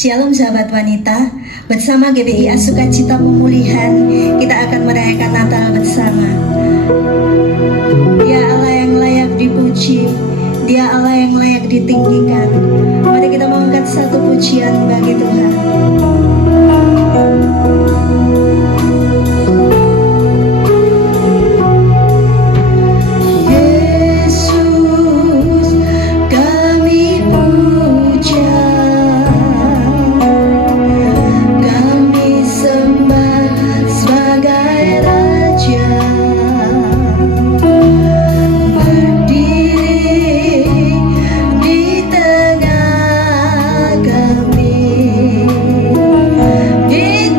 Shalom sahabat wanita, bersama GBI Sukacita Pemulihan kita akan merayakan Natal bersama. Dia Allah yang layak dipuji, Dia Allah yang layak ditinggikan. Mari kita mengangkat satu pujian bagi Tuhan. Di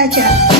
Raja.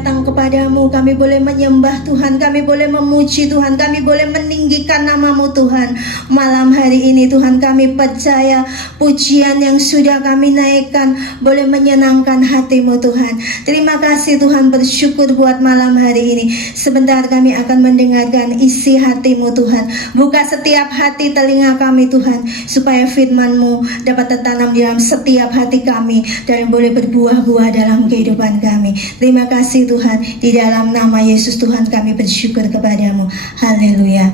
datang kepadamu, kami boleh menyembah Tuhan, kami boleh memuji Tuhan, kami boleh meninggikan nama-Mu Tuhan. Malam hari ini Tuhan, kami percaya pujian yang sudah kami naikkan boleh menyenangkan hati-Mu Tuhan. Terima kasih Tuhan, bersyukur buat malam hari ini. Sebentar kami akan mendengarkan isi hati-Mu Tuhan. Buka setiap hati telinga kami Tuhan, supaya firman-Mu dapat tertanam di dalam setiap hati kami dan boleh berbuah-buah dalam kehidupan kami. Terima kasih Tuhan, di dalam nama Yesus Tuhan kami bersyukur kepadamu. Haleluya.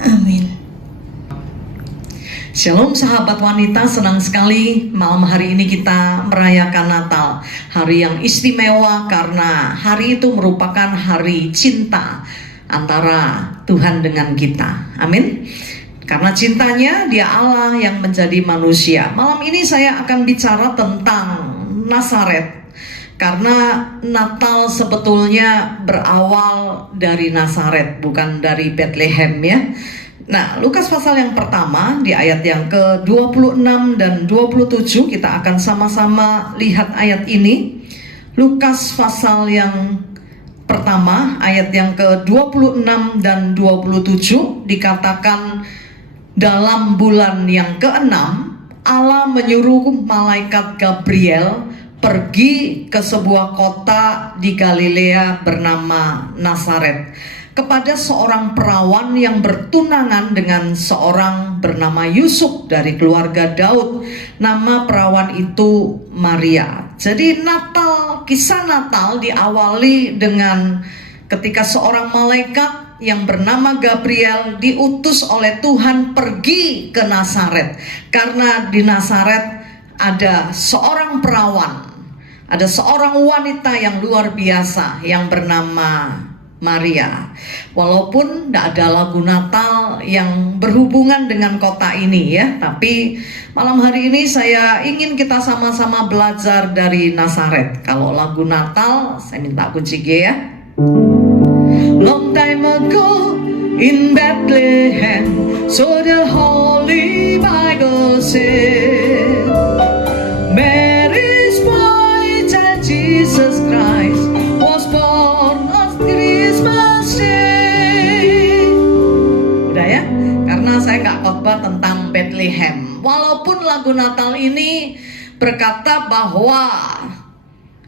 Amin. Shalom sahabat wanita, senang sekali malam hari ini kita merayakan Natal. Hari yang istimewa karena hari itu merupakan hari cinta antara Tuhan dengan kita. Amin. Karena cintanya Dia Allah yang menjadi manusia. Malam ini saya akan bicara tentang Nazaret. Karena Natal sebetulnya berawal dari Nazaret, bukan dari Bethlehem ya. Nah, Lukas pasal yang pertama di ayat yang ke-26 dan 27 kita akan sama-sama lihat ayat ini. Lukas pasal yang pertama ayat yang ke-26 dan 27 dikatakan, dalam bulan yang ke-6 Allah menyuruh malaikat Gabriel pergi ke sebuah kota di Galilea bernama Nazaret kepada seorang perawan yang bertunangan dengan seorang bernama Yusuf dari keluarga Daud. Nama perawan itu Maria. Jadi kisah Natal diawali dengan ketika seorang malaikat yang bernama Gabriel diutus oleh Tuhan pergi ke Nazaret. Karena di Nazaret ada seorang perawan, ada seorang wanita yang luar biasa yang bernama Maria. Walaupun tidak ada lagu Natal yang berhubungan dengan kota ini ya, tapi malam hari ini saya ingin kita sama-sama belajar dari Nazaret. Kalau lagu Natal, saya minta kunci G ya. Long time ago in Bethlehem, so the Holy Bible said, Mary's boy child Jesus Christ was born on Christmas Day. Udah ya, karena saya nggak khotbah tentang Bethlehem. Walaupun lagu Natal ini berkata bahwa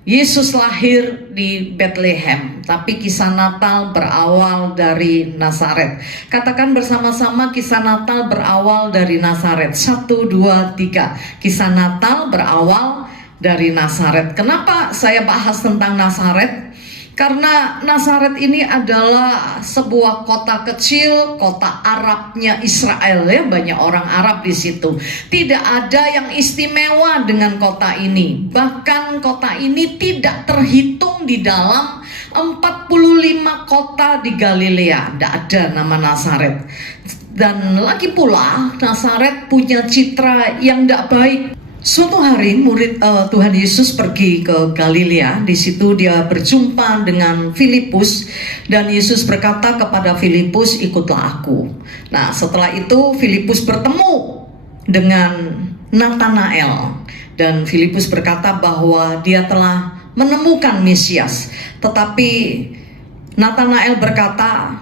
Yesus lahir di Bethlehem, tapi kisah Natal berawal dari Nazaret. Katakan bersama-sama, kisah Natal berawal dari Nazaret. 1, 2, 3. Kisah Natal berawal dari Nazaret. Kenapa saya bahas tentang Nazaret? Karena Nazaret ini adalah sebuah kota kecil, kota Arabnya Israel ya, banyak orang Arab di situ. Tidak ada yang istimewa dengan kota ini. Bahkan kota ini tidak terhitung di dalam 45 kota di Galilea. Tidak ada nama Nazaret. Dan lagi pula Nazaret punya citra yang tidak baik. Suatu hari murid Tuhan Yesus pergi ke Galilea. Di situ dia berjumpa dengan Filipus dan Yesus berkata kepada Filipus, ikutlah aku. Nah, setelah itu Filipus bertemu dengan Natanael dan Filipus berkata bahwa dia telah menemukan Mesias. Tetapi Natanael berkata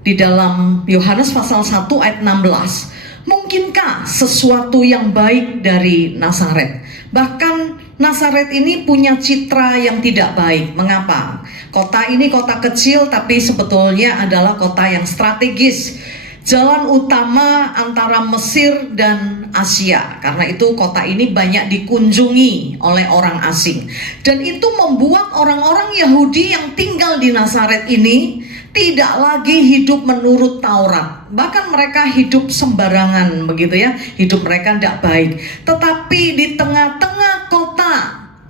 di dalam Yohanes pasal 1 ayat 16, mungkinkah sesuatu yang baik dari Nazaret? Bahkan Nazaret ini punya citra yang tidak baik. Mengapa? Kota ini kota kecil tapi sebetulnya adalah kota yang strategis. Jalan utama antara Mesir dan Asia. Karena itu kota ini banyak dikunjungi oleh orang asing. Dan itu membuat orang-orang Yahudi yang tinggal di Nazaret ini tidak lagi hidup menurut Taurat. Bahkan mereka hidup sembarangan begitu ya. Hidup mereka tidak baik. Tetapi di tengah-tengah kota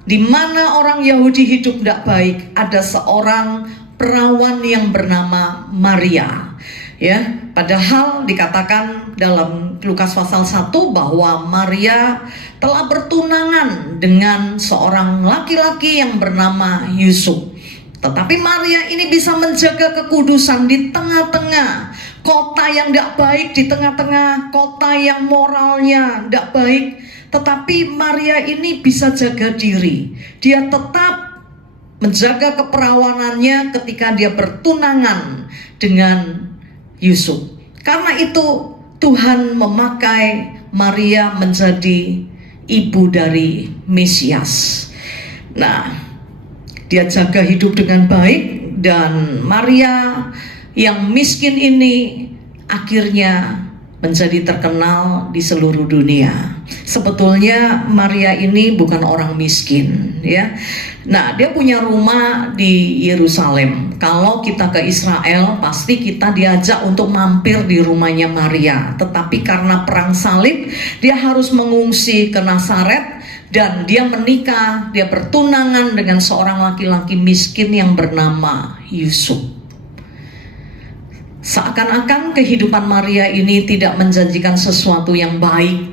di mana orang Yahudi hidup tidak baik, ada seorang perawan yang bernama Maria. Ya, padahal dikatakan dalam Lukas pasal 1 bahwa Maria telah bertunangan dengan seorang laki-laki yang bernama Yusuf. Tetapi Maria ini bisa menjaga kekudusan di tengah-tengah kota yang tidak baik, di tengah-tengah kota yang moralnya tidak baik. Tetapi Maria ini bisa jaga diri. Dia tetap menjaga keperawanannya ketika dia bertunangan dengan Yusuf. Karena itu Tuhan memakai Maria menjadi ibu dari Mesias. Nah, dia jaga hidup dengan baik, dan Maria yang miskin ini akhirnya menjadi terkenal di seluruh dunia. Sebetulnya Maria ini bukan orang miskin, ya. Nah, dia punya rumah di Yerusalem. Kalau kita ke Israel, pasti kita diajak untuk mampir di rumahnya Maria. Tetapi karena perang salib, dia harus mengungsi ke Nazaret, dan dia menikah, dia bertunangan dengan seorang laki-laki miskin yang bernama Yusuf. Seakan-akan kehidupan Maria ini tidak menjanjikan sesuatu yang baik,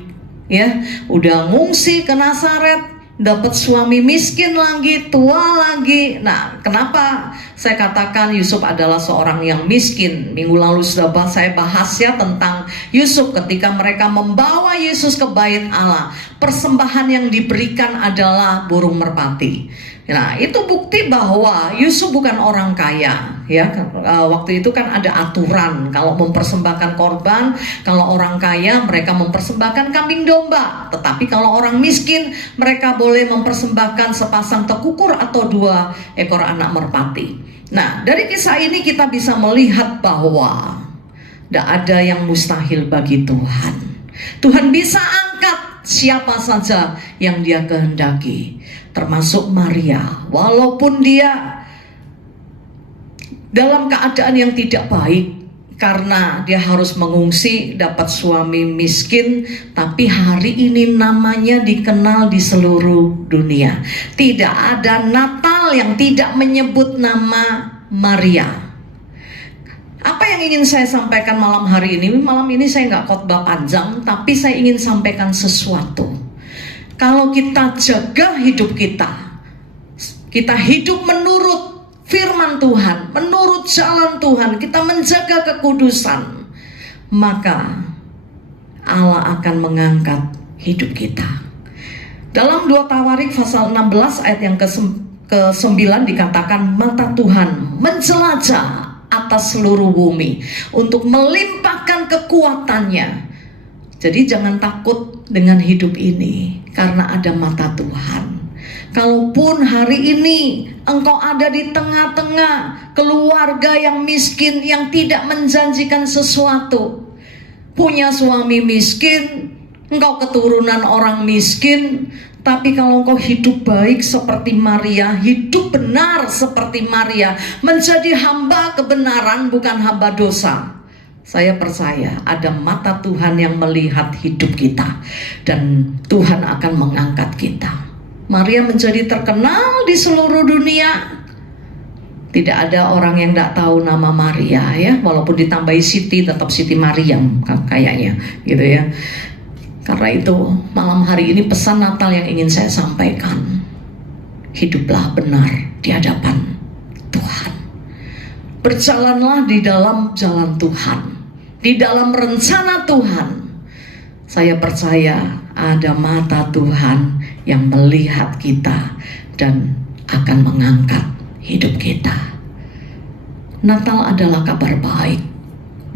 ya. Udah ngungsi ke Nazaret, dapat suami miskin lagi, tua lagi. Nah, kenapa saya katakan Yusuf adalah seorang yang miskin? Minggu lalu sudah saya bahas ya tentang Yusuf ketika mereka membawa Yesus ke bait Allah. Persembahan yang diberikan adalah burung merpati. Nah, itu bukti bahwa Yusuf bukan orang kaya, ya. Waktu itu kan ada aturan kalau mempersembahkan korban, kalau orang kaya mereka mempersembahkan kambing domba, tetapi kalau orang miskin mereka boleh mempersembahkan sepasang tekukur atau 2 ekor anak merpati. Nah, dari kisah ini kita bisa melihat bahwa tidak ada yang mustahil bagi Tuhan. Tuhan bisa angkat siapa saja yang Dia kehendaki, termasuk Maria. Walaupun dia dalam keadaan yang tidak baik karena dia harus mengungsi, dapat suami miskin, tapi hari ini namanya dikenal di seluruh dunia. Tidak ada Natal yang tidak menyebut nama Maria. Apa yang ingin saya sampaikan malam hari ini? Malam ini saya nggak khotbah panjang, tapi saya ingin sampaikan sesuatu. Kalau kita jaga hidup kita hidup menurut firman Tuhan, menurut jalan Tuhan, kita menjaga kekudusan, maka Allah akan mengangkat hidup kita. Dalam 2 Tawarik pasal 16 ayat yang ke-9 dikatakan, mata Tuhan menjelajah atas seluruh bumi untuk melimpahkan kekuatannya. Jadi jangan takut dengan hidup ini, karena ada mata Tuhan. Kalaupun hari ini engkau ada di tengah-tengah keluarga yang miskin, yang tidak menjanjikan sesuatu, punya suami miskin, engkau keturunan orang miskin, tapi kalau engkau hidup baik seperti Maria, hidup benar seperti Maria, menjadi hamba kebenaran bukan hamba dosa, saya percaya ada mata Tuhan yang melihat hidup kita, dan Tuhan akan mengangkat kita. Maria menjadi terkenal di seluruh dunia. Tidak ada orang yang tidak tahu nama Maria, ya. Walaupun ditambahi Siti, tetap Siti Mariam kayaknya, gitu ya. Karena itu malam hari ini pesan Natal yang ingin saya sampaikan, hiduplah benar di hadapan Tuhan. Berjalanlah di dalam jalan Tuhan, di dalam rencana Tuhan. Saya percaya ada mata Tuhan yang melihat kita dan akan mengangkat hidup kita. Natal adalah kabar baik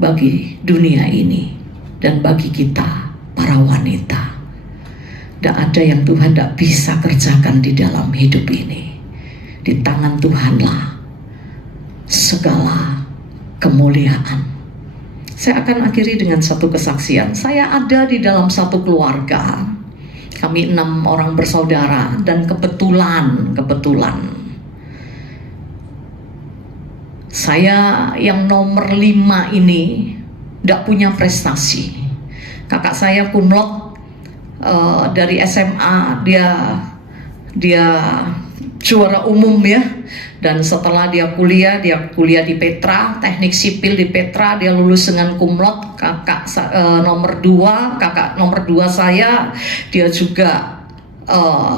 bagi dunia ini dan bagi kita para wanita. Tidak ada yang Tuhan tidak bisa kerjakan di dalam hidup ini. Di tangan Tuhanlah segala kemuliaan. Saya akan akhiri dengan satu kesaksian. Saya ada di dalam satu keluarga. Kami 6 orang bersaudara, dan kebetulan saya yang nomor 5 ini tidak punya prestasi. Kakak saya kumlot dari SMA, dia juara umum, ya. Dan setelah dia kuliah di Petra, teknik sipil di Petra, dia lulus dengan kumlot. Kakak nomor 2 saya, dia juga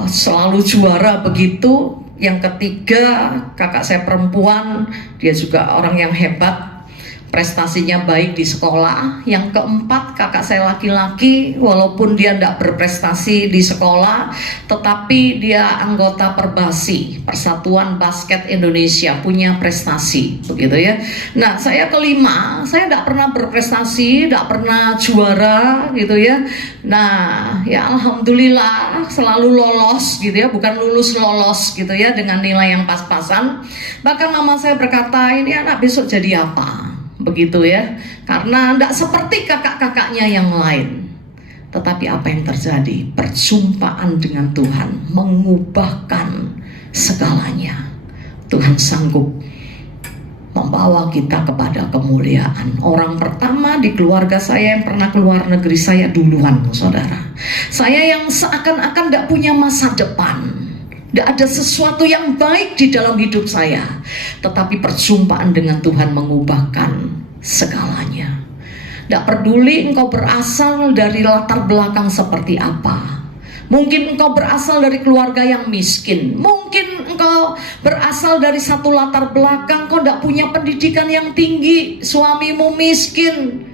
selalu juara begitu. Yang ketiga, kakak saya perempuan, dia juga orang yang hebat. prestasinya baik di sekolah. Yang keempat, kakak saya laki-laki, walaupun dia tidak berprestasi di sekolah, tetapi dia anggota Perbasi, Persatuan Basket Indonesia, punya prestasi, begitu ya. Nah, saya kelima, saya tidak pernah berprestasi, tidak pernah juara, gitu ya. Nah, ya alhamdulillah selalu lolos, gitu ya, bukan lulus, lolos, gitu ya, dengan nilai yang pas-pasan. Bahkan mama saya berkata, ini anak besok jadi apa? Begitu ya, karena tidak seperti kakak-kakaknya yang lain. Tetapi apa yang terjadi? Perjumpaan dengan Tuhan mengubahkan segalanya. Tuhan sanggup membawa kita kepada kemuliaan. Orang pertama di keluarga saya yang pernah keluar negeri, saya duluan, saudara. Saya yang seakan-akan tidak punya masa depan, tidak ada sesuatu yang baik di dalam hidup saya, tetapi perjumpaan dengan Tuhan mengubahkan segalanya. Tidak peduli engkau berasal dari latar belakang seperti apa. Mungkin engkau berasal dari keluarga yang miskin. Mungkin engkau berasal dari satu latar belakang, kau tidak punya pendidikan yang tinggi, suamimu miskin,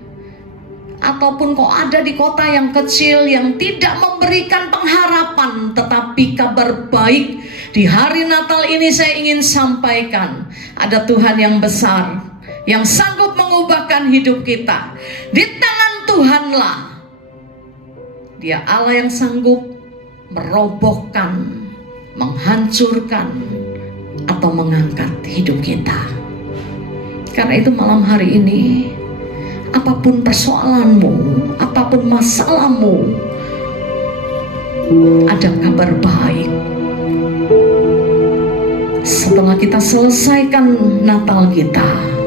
ataupun kau ada di kota yang kecil yang tidak memberikan pengharapan. Tetapi kabar baik di hari Natal ini saya ingin sampaikan, ada Tuhan yang besar yang sanggup mengubahkan hidup kita. Di tangan Tuhanlah, Dia Allah yang sanggup merobohkan, menghancurkan, atau mengangkat hidup kita. Karena itu malam hari ini, apapun persoalanmu, apapun masalahmu, ada kabar baik. Setelah kita selesaikan Natal kita,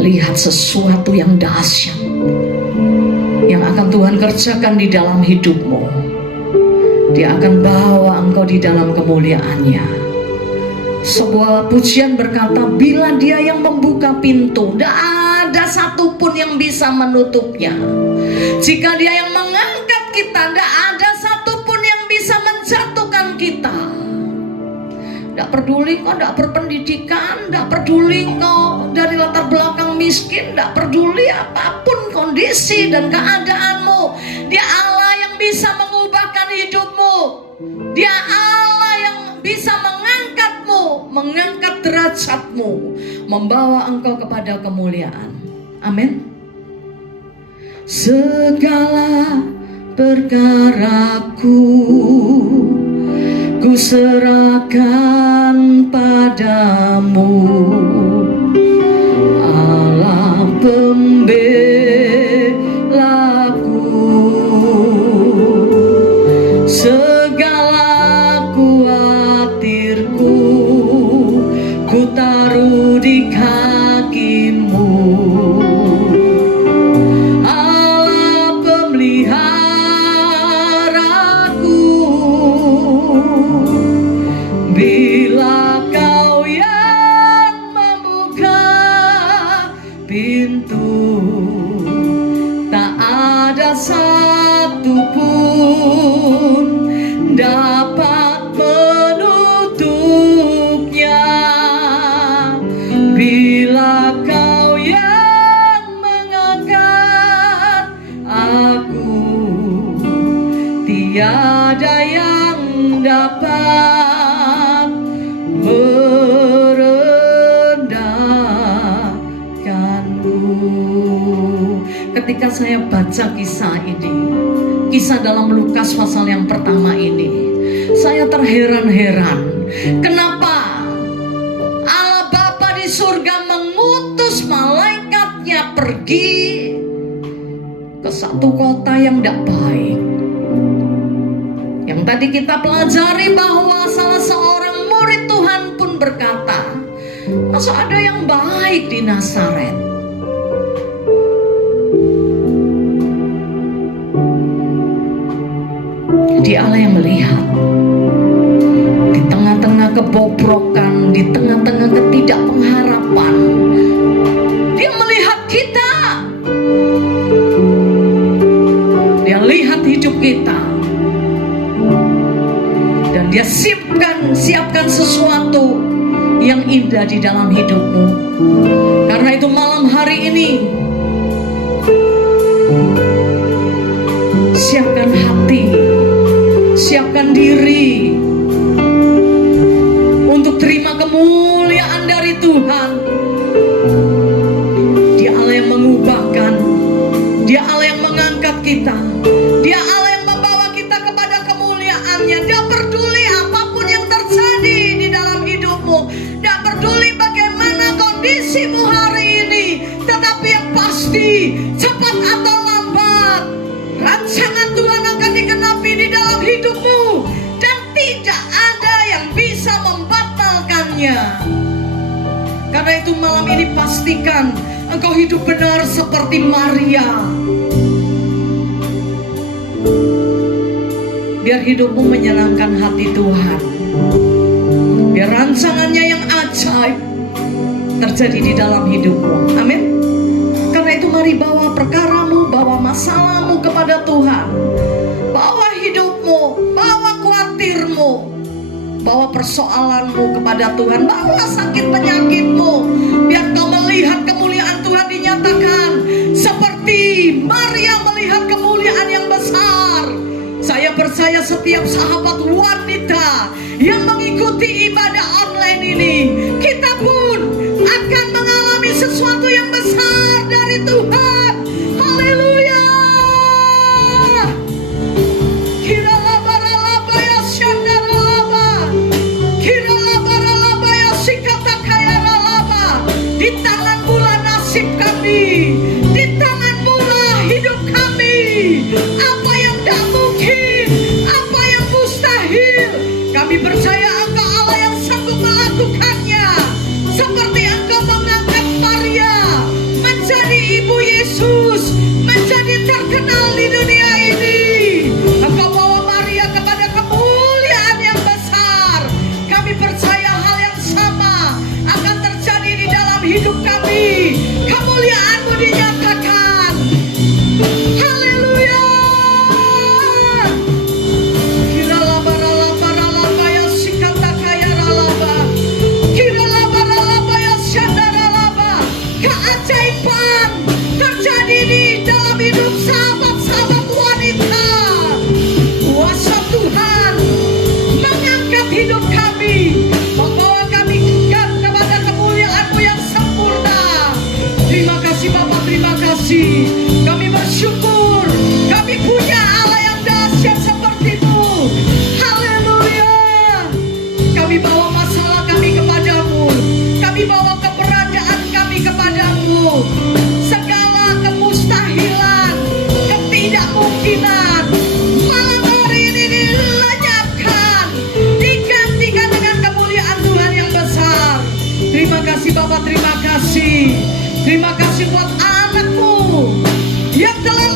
lihat sesuatu yang dahsyat yang akan Tuhan kerjakan di dalam hidupmu. Dia akan bawa engkau di dalam kemuliaannya. Sebuah pujian berkata, bila Dia yang membuka pintu, tidak ada satupun yang bisa menutupnya. Jika Dia yang mengangkat kita, tidak ada satupun yang bisa menjatuhkan kita. Tidak peduli kau tidak berpendidikan, tidak peduli kau dari latar belakang miskin, tidak peduli apapun kondisi dan keadaanmu, Dia Allah yang bisa mengubahkan hidupmu. Dia Allah yang bisa mengangkatmu, mengangkat derajatmu, membawa engkau kepada kemuliaan. Amin. Segala perkaraku ku serahkan padamu, Allah pembelaku. Segala kuatirku ku taruh di kakimu, Allah pemeliharaku. Bila Kau yang membuka pintu, tak ada satupun dapat menutupnya. Bila Kau yang mengangkat aku, tiada yang dapat merendahkanmu. Ketika saya baca kisah ini, kisah dalam Lukas pasal yang pertama ini, saya terheran-heran. Kenapa Allah Bapa di surga mengutus malaikatnya pergi ke satu kota yang tidak baik? Yang tadi kita pelajari bahwa salah seorang murid Tuhan pun berkata, masa ada yang baik di Nazaret? Jadi Allah yang melihat di tengah-tengah kebobrokan, di tengah-tengah ketidakpengharapan, Dia melihat kita. Dia lihat hidup kita, dan Dia siapkan sesuatu yang indah di dalam hidupmu. Karena itu malam hari ini, siapkan hati, siapkan diri untuk terima kemuliaan dari Tuhan. Dia Allah yang mengubahkan, Dia Allah yang mengangkat kita, Dia Allah yang membawa kita kepada kemuliaan-Nya. Dia peduli apapun yang terjadi di dalam hidupmu, dia peduli bagaimana kondisimu hari ini, tetapi yang pasti cepat atau lambat rancangan Tuhan akan digenapi di dalam hidupmu, dan tidak ada yang bisa membatalkannya. Karena itu malam ini pastikan engkau hidup benar seperti Maria. Biar hidupmu menyenangkan hati Tuhan, biar rancangannya yang ajaib terjadi di dalam hidupmu. Amin. Karena itu mari bawa perkaramu, bawa masalahmu kepada Tuhan. Bawa hidupmu, bawa khawatirmu, bawa persoalanmu kepada Tuhan. Bawa sakit penyakitmu, biar kau melihat kemuliaan Tuhan dinyatakan seperti Maria melihat kemuliaan yang besar. Saya percaya setiap sahabat wanita yang mengikuti ibadah online ini, kita pun akan mengalami sesuatu yang besar dari Tuhan. Haleluya. Kira laba ya syandara laba, kira laba ya sikata kaya laba. Di tanganmu lah nasib kami, di tanganmu lah hidup kami. Apa yang tak mungkin, apa yang mustahil, kami percaya Engkau Allah yang sanggup melakukannya. Seperti Engkau mengangkat Maria menjadi ibu Yesus, menjadi terkenal di dunia ini. Engkau bawa Maria kepada kemuliaan yang besar. Kami percaya hal yang sama akan terjadi di dalam hidup kami. Kemuliaan-Mu dinyatakan. Haleluya. Kira laba ya sikata kaya laba, kira laba ya syandara laba. Keajaiban terjadi di dalam hidup sahabat-sahabat wanita. Kuasa Tuhan mengangkat hidup kami, membawa kami kepada kemuliaan-Mu yang sempurna. Terima kasih Bapak, terima kasih. Kami bersyukur kami punya Allah yang dahsyat seperti-Mu. Haleluya. Kami bawa masalah kami kepadamu, kami bawa keberadaan kami kepadamu. Segala kemustahilan, ketidakmungkinan, malam hari ini dilenyapkan, digantikan dengan kemuliaan Tuhan yang besar. Terima kasih Bapak, terima kasih. Terima kasih buat anakmu yang telah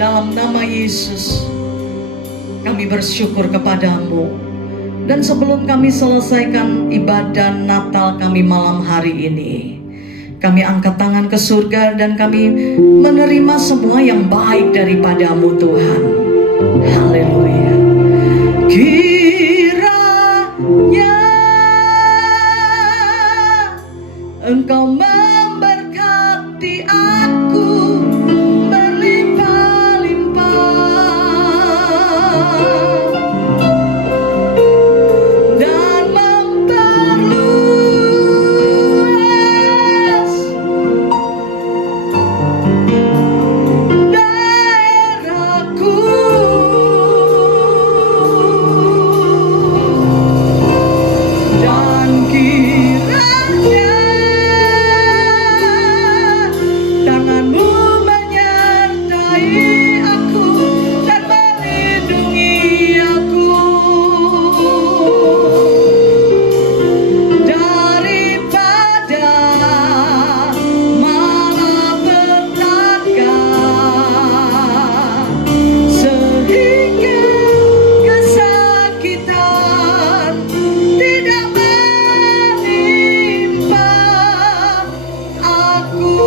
Dalam nama Yesus, kami bersyukur kepadamu. Dan sebelum kami selesaikan ibadah Natal kami malam hari ini, kami angkat tangan ke surga dan kami menerima semua yang baik daripadamu Tuhan. Haleluya. Kiranya Engkau memberkati aku dan memperluas daerahku, dan kiranya tanganmu menyertai aku dan melindungi aku daripada malapetaka, sehingga kesakitan tidak menimpa aku.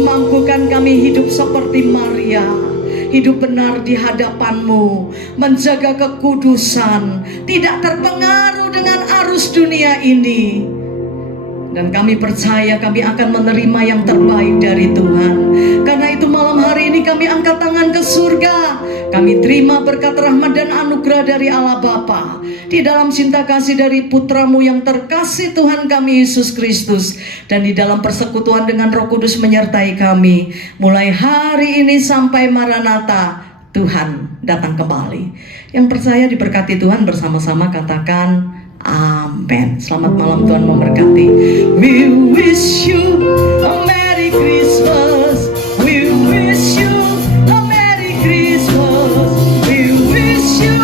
Mampukan kami hidup seperti Maria, hidup benar di hadapan-Mu, menjaga kekudusan, tidak terpengaruh dengan arus dunia ini. Dan kami percaya kami akan menerima yang terbaik dari Tuhan. Karena itu malam hari ini kami angkat tangan ke surga. Kami terima berkat rahmat dan anugerah dari Allah Bapa, di dalam cinta kasih dari Putra-Mu yang terkasih Tuhan kami Yesus Kristus, dan di dalam persekutuan dengan Roh Kudus menyertai kami mulai hari ini sampai Maranatha, Tuhan datang kembali. Yang percaya diberkati Tuhan bersama-sama katakan amin. Selamat malam, Tuhan memberkati. We wish you a Merry Christmas. We wish you a Merry Christmas. We wish you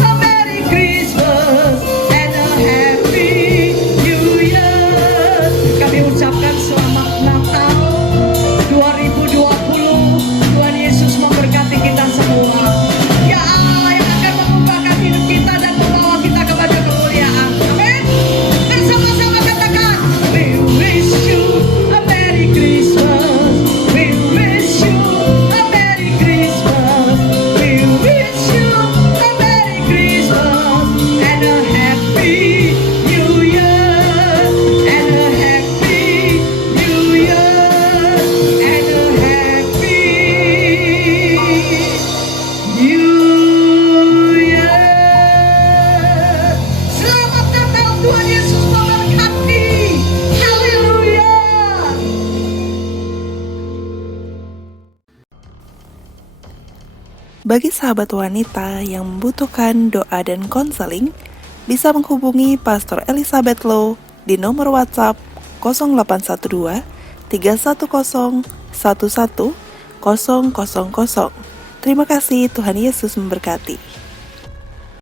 a Merry Christmas and a Happy New Year. Kami ucapkan selamat Natal 2020. Tuhan Yesus memberkati kita semua. Ya Allah yang akan mengubahkan hidup kita dan membawa kita kepada kemuliaan. Amin. Bersama-sama katakan, we wish you a Merry Christmas. We wish you a Merry Christmas. We wish you a Merry Christmas and a Happy New Year. And a Happy New Year. And a Happy New Year. Selamat Natal, Tuhan Yesus memberkati. Haleluya. Bagi sahabat wanita yang membutuhkan doa dan konseling, bisa menghubungi Pastor Elizabeth Low di nomor WhatsApp 0812 310 11 000. Terima kasih, Tuhan Yesus memberkati.